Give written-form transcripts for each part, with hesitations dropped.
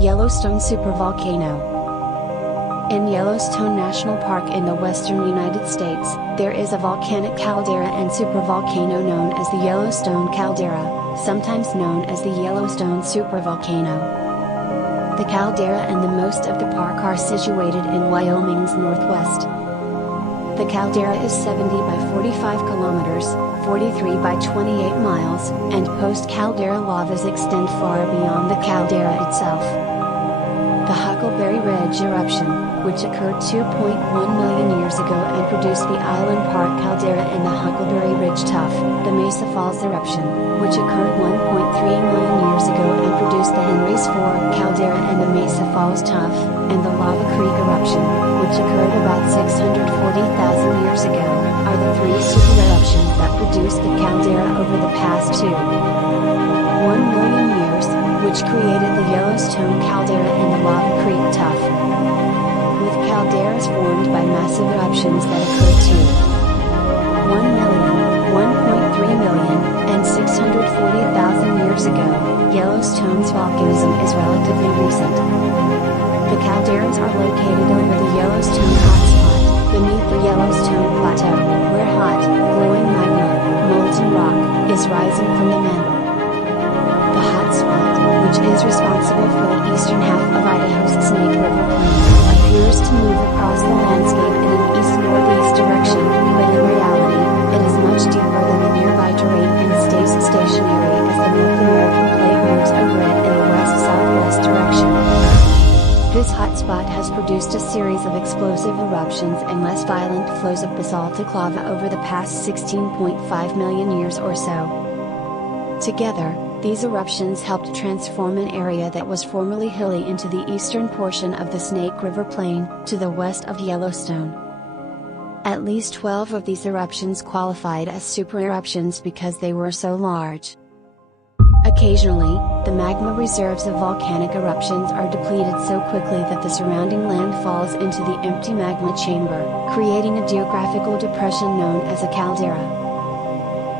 Yellowstone Supervolcano. In Yellowstone National Park in the western United States, there is a volcanic caldera and supervolcano known as the Yellowstone caldera, sometimes known as the Yellowstone Supervolcano. The caldera and the most of the park are situated in Wyoming's northwest. The caldera is 70 by 45 kilometers, 43 by 28 miles, and post-caldera lavas extend far beyond the caldera itself. The Huckleberry Ridge eruption, which occurred 2.1 million years ago and produced the Island Park caldera and the Huckleberry Ridge tuff, the Mesa Falls eruption, which occurred 1.3 million years ago and produced the Henry's Fork caldera and the Mesa Falls tuff, and the Lava Creek eruption, which occurred about 640,000 years ago, are the three super eruptions that produced the caldera over the past 1 million years, which created the Yellowstone caldera and the Lava Creek tuff. With calderas formed by massive eruptions that occurred 1 million, 1.3 million, and 640,000 years ago, Yellowstone's volcanism is relatively recent. The calderas are located over the Yellowstone hotspot, beneath the Yellowstone Plateau, where hot, glowing magma, molten rock, is rising from the mantle. The hotspot, which is responsible for the eastern half of Idaho's Snake River Plain, appears to move across the landscape in an east-northeast direction, but in reality, it is much deeper than the nearby terrain and stays stationary as the North American plate moves over it in the west-southwest direction. This hotspot has produced a series of explosive eruptions and less violent flows of basaltic lava over the past 16.5 million years or so. Together, these eruptions helped transform an area that was formerly hilly into the eastern portion of the Snake River Plain, to the west of Yellowstone. At least 12 of these eruptions qualified as super eruptions because they were so large. Occasionally, the magma reserves of volcanic eruptions are depleted so quickly that the surrounding land falls into the empty magma chamber, creating a geographical depression known as a caldera.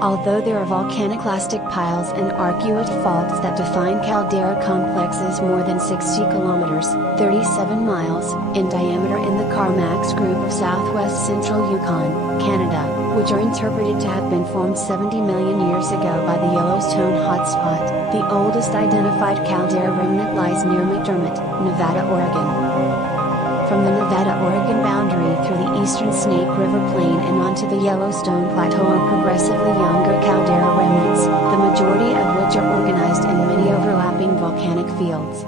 Although there are volcanic clastic piles and arcuate faults that define caldera complexes more than 60 kilometers, 37 miles, in diameter in the Carmacks Group of southwest central Yukon, Canada, which are interpreted to have been formed 70 million years ago by the Yellowstone hotspot, the oldest identified caldera remnant lies near McDermott, Nevada, Oregon. From the Nevada-Oregon boundary through the eastern Snake River Plain and onto the Yellowstone Plateau are progressively younger caldera remnants, the majority of which are organized in many overlapping volcanic fields.